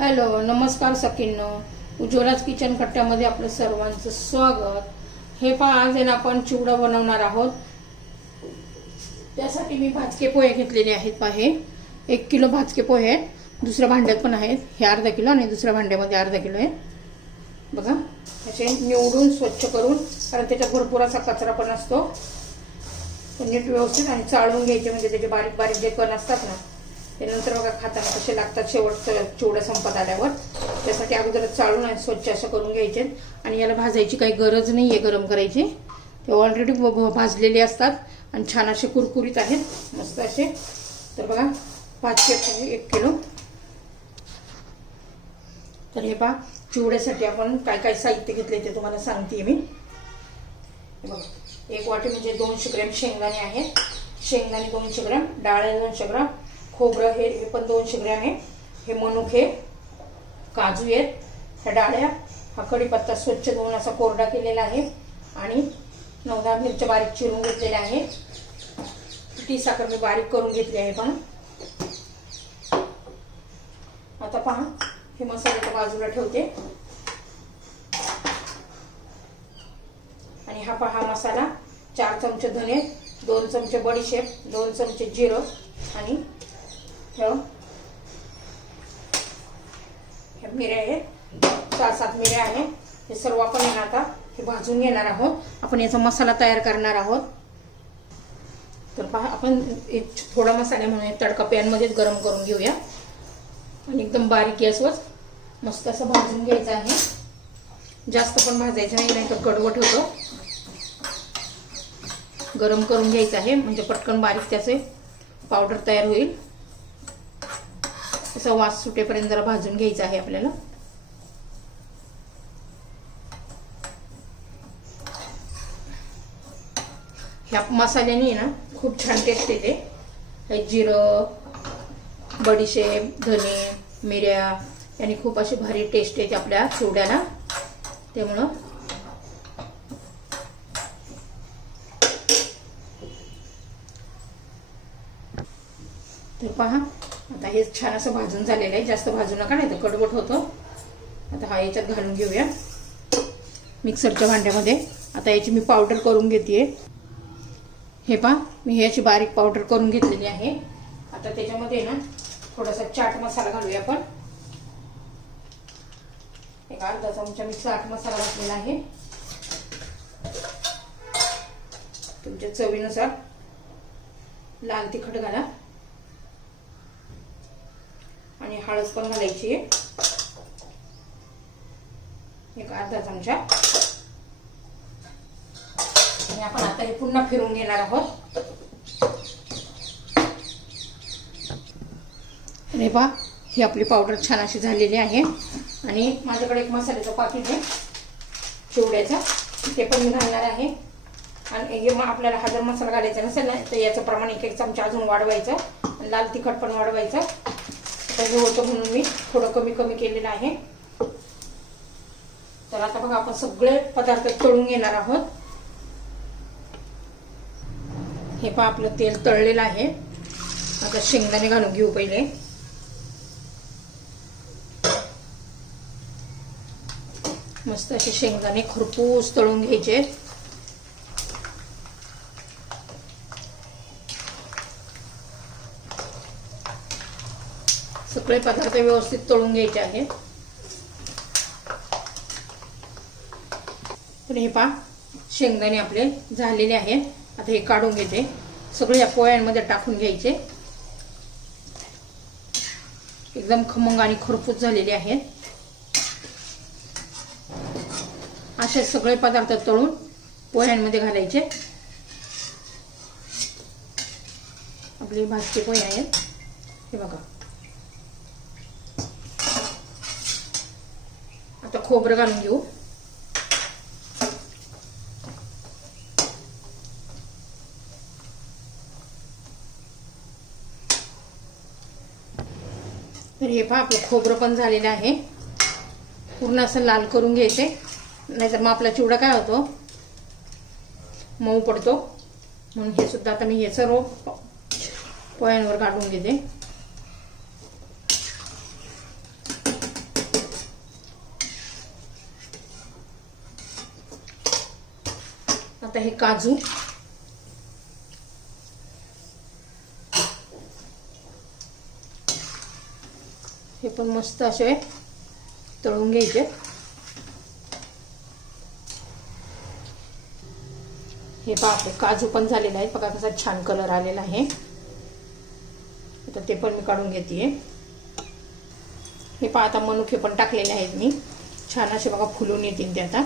Hello नमस्कार सखींनो. उज्ज्वलाच kitchen कट्ट्यामध्ये आपलं सर्वांचं स्वागत. हे पहा आज आहे ना आपण चिवडा बनवणार आहोत. त्यासाठी मी भाजके पोहे घेतलेले आहेत पाहे एक किलो भाजके पोहे आहेत. दुसऱ्या भांड्यात पण आहेत. हे अर्धा किलो आणि दुसऱ्या भांड्यामध्ये अर्धा किलो आहे. बघा असे निवडून स्वच्छ करून कारण त्याच्यात भरपूर असा कचरा पण असतो. नीट व्यवस्थित आणि चाळून घ्यायचे म्हणजे त्याचे बारीक बारीक जे कण असतात ना ते नंतर बघा खाताना कसे लागतात शेवटचं चिवडा संपत आल्यावर. त्यासाठी अगोदर चाळून स्वच्छ असं करून घ्यायचे. आणि याला भाजायची काही गरज नाही आहे गरम करायची. ते ऑलरेडी भाजलेले असतात आणि छान असे कुरकुरीत आहेत. मस्त असे. तर बघा पाचशे एक किलो. तर हे पहा चिवड्यासाठी आपण काय काय साहित्य घेतले ते तुम्हाला सांगते मी. बघा एक वाटी म्हणजे दोनशे ग्रॅम शेंगदाणे आहे शेंगदाणे दोनशे ग्रॅम डाळ दोनशे ग्रॅम खोबरं हे हे पण दोनशे ग्रॅम आहे. हे मनुके काजू आहेत ह्या डाळ्या हा कढीपत्ता स्वच्छ धुवून असा कोरडा केलेला आहे. आणि नऊ दहा मिरच्या बारीक चिरून घेतलेल्या आहे. ती साखर मी बारीक करून घेतली आहे पण. आता पहा हे मसाले तर बाजूला ठेवते. आणि हा पहा मसाला चार चमचे धने दोन चमचे बडीशेप दोन चमचे जिरं आणि ह्या ह्या मिऱ्या आहेत सहा सात मिऱ्या आहेत हे सर्व आपण येणार आता हे भाजून घेणार आहोत आपण याचा मसाला तयार करणार आहोत तर पहा आपण एक थोडा मसाला म्हणून तडका पॅनमध्येच गरम करून घेऊया आणि एकदम बारीक गॅसवर मस्त असं भाजून घ्यायचं आहे जास्त पण भाजायचं नाही नाही तर कडवट होतो गरम करून घ्यायचं आहे म्हणजे पटकन बारीक त्याचे पावडर तयार होईल असा वास सुटेपर्यंत जरा भाजून घ्यायचं आहे आपल्याला. ह्या मसाल्याने ना खूप छान टेस्ट येते. हे जिरं बडीशेप धने मिऱ्या याने खूप अशी भारी टेस्ट येते आपल्या चिवड्याला. त्यामुळं तर पहा. हे छान असं भाजून झालेलं आहे. जास्त भाजू नका नाही तर कडवट होतो. आता हा याच्यात घालून घेऊया. मिक्सरच्या भांड्यामध्ये. आता याची मी पावडर करून घेते हे पहा मी ह्याची बारीक पावडर करून घेतलेली आहे. आता त्याच्यामध्ये ना थोडासा चाट मसाला घालूया आपण. एक अर्धा चमचा मी चाट मसाला घातलेला आहे. तुमच्या चवीनुसार लाल तिखट घाला आणि हळद पण घालायची. आहे एक अर्धा चमचा. आणि आपण आता हे पुन्हा फिरून घेणार आहोत. अरे बा ही आपली पावडर छान अशी झालेली आहे. आणि माझ्याकडे एक मसाल्याचं पाकिट आहे चिवड्याचं. ते पण मी घालणार आहे. आणि हे मग आपल्याला हा जर मसाला घालायचा नसेल ना तर याचं प्रमाण एक एक चमचा अजून वाढवायचं. आणि लाल तिखट पण वाढवायचं. तर हे होतं म्हणून मी थोडं कमी कमी केलेलं आहे. तर आता बघा आपण सगळे पदार्थ तळून घेणार आहोत. हे पहा आपलं तेल तळलेलं आहे. आता शेंगदाणे घालून घेऊ पहिले. मस्त असे शेंगदाणे खरपूस तळून घ्यायचे. सगळे पदार्थ व्यवस्थित तळून घ्यायचे आहेत तर हे पहा शेंगदाणे आपले झालेले आहेत आता हे काढून घेते. सगळे या पोळ्यांमध्ये टाकून घ्यायचे. एकदम खमंग आणि खरपूस झालेले आहेत असे सगळे पदार्थ तळून पोह्यांमध्ये घालायचे. आपले भाजके पोहे आहेत. हे बघा. आता खोबरं घालून घेऊ तर हे पहा आपलं खोबरं पण झालेलं आहे पूर्ण असं लाल करून घ्यायचे नाहीतर मग आपला चिवडा काय होतो मऊ पडतो म्हणून हे सुद्धा आता मी हे सर्व पोयांवर काढून घेते आता हे काजू. हे पण मस्त असे तळून घ्यायचे. हे पहा काजू पण झालेला आहे. बघा कसा छान कलर आलेला आहे. आता ते पण मी काढून घेते. हे पहा आता मनुके पण टाकलेले आहेत मी. छान असे बघा फुलून येतील ते आता.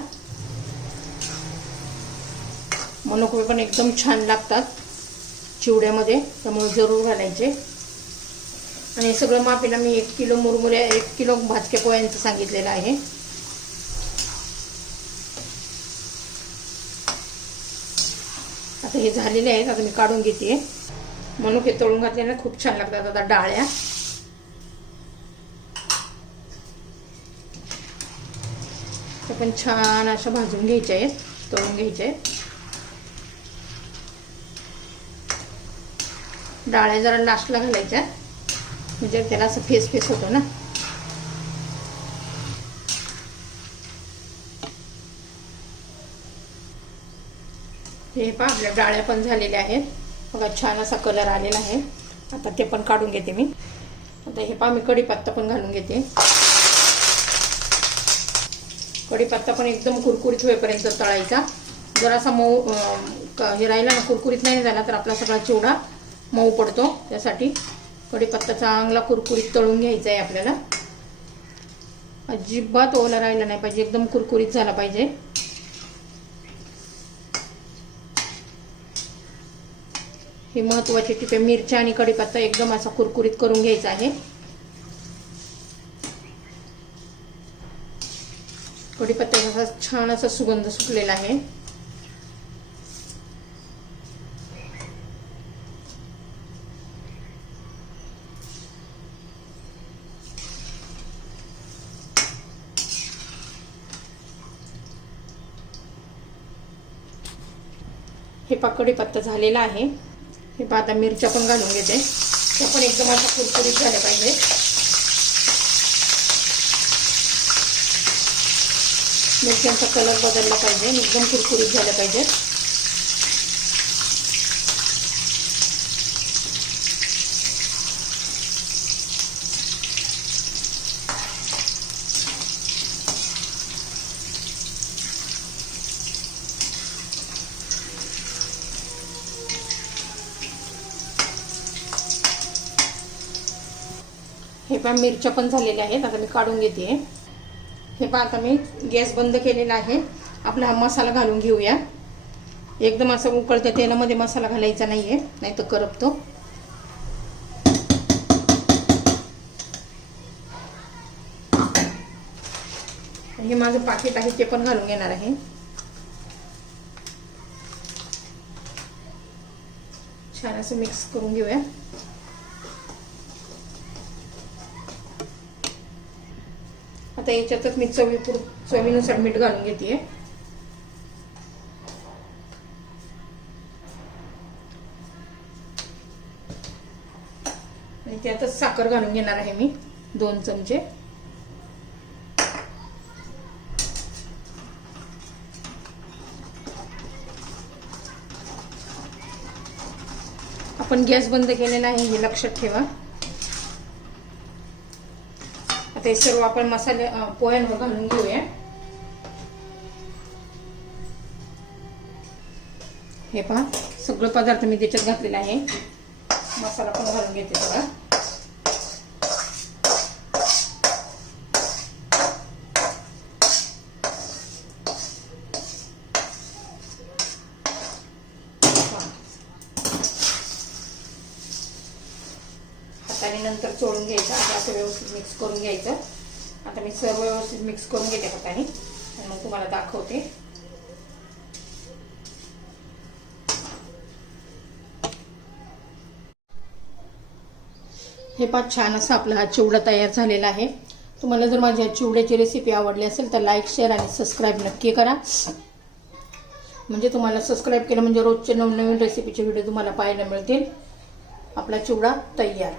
मनोकवे पण एकदम छान लागतात चिवड्यामध्ये त्यामुळे जरूर घालायचे. आणि हे सगळं माफीला मी एक किलो मुरमुऱ्या एक किलो भाजक्या पोह्यांचं सांगितलेलं आहे. आता हे झालेले आहेत आता मी काढून घेते. मनुके तळून घातलेले खूप छान लागतात आता डाळ्या. पण छान अशा भाजून घ्यायच्या आहेत तळून घ्यायच्या आहेत. डाळ्या जरा लास्टला घालायच्या. म्हणजे त्याला असं फेस फेस होतो ना. हे पहा आपल्या डाळ्या पण झालेल्या आहेत. बघा छान असा कलर आलेला आहे. आता ते पण काढून घेते मी. आता हे पहा मी कढीपत्ता पण घालून घेते. कढीपत्ता पण एकदम कुरकुरीत होईपर्यंत तळायचा. जरासा मऊ हे राहिला ना कुरकुरीत नाही झाला तर आपला सगळा चिवडा मऊ पडतो. त्यासाठी कढीपत्ता चांगला कुरकुरीत तळून घ्यायचा आहे आपल्याला. अजिबात ओला राहिला नाही पाहिजे एकदम कुरकुरीत झाला पाहिजे. ही महत्त्वाचे टिपे मिरच्या आणि कढीपत्ता एकदम असा कुरकुरीत करून घ्यायचा आहे. कढीपत्त्याचा छान असा सुगंध सुटलेला आहे. हे पाकडी पत्ता झालेला आहे. हे आता मिरच्या पण घालून घेते. त्या पण एकदम अशा कुरकुरीत झाल्या पाहिजे. मिरच्यांचा कलर बदलला पाहिजे एकदम कुरकुरीत झाल्या पाहिजेत. पहा मिरच्या पण झालेल्या आहेत आता मी काढून घेते. हे पहा आता मी गॅस बंद केलेला आहे. आपला हा मसाला घालून घेऊया. एकदम असं उकळत्या तेलामध्ये मसाला घालायचा नाही आहे नाही तर करपतो. हे माझं पाकिट आहे ते पण घालून घेणार आहे. छान असं मिक्स करून घेऊया. आता याच्यातच मी चवी चवीनुसार मीठ घालून घेते आणि त्यातच साखर घालून घेणार आहे मी दोन चमचे. आपण गॅस बंद केलेला आहे हे लक्षात ठेवा. आता हे सर्व आपण मसाले पोह्यांवर घालून घेऊया. हे पहा सगळं पदार्थ मी त्याच्यात घातलेला आहे. मसाला पण घालून घेते बघा. हाताने नंतर चोळून घ्यायचं. आता असं व्यवस्थित मिक्स करून घ्यायचं. आता मी सर्व व्यवस्थित मिक्स करून घेते हाताने. आणि मग तुम्हाला दाखवते. हे पाच छान असं आपला हा चिवडा तयार झालेला आहे. तुम्हाला जर माझ्या चिवड्याची रेसिपी आवडली असेल तर लाईक शेअर आणि सबस्क्राईब नक्की करा. म्हणजे तुम्हाला सबस्क्राईब केलं म्हणजे रोजचे नवनवीन रेसिपीचे व्हिडिओ तुम्हाला पाहायला मिळतील. आपला चिवडा तयार.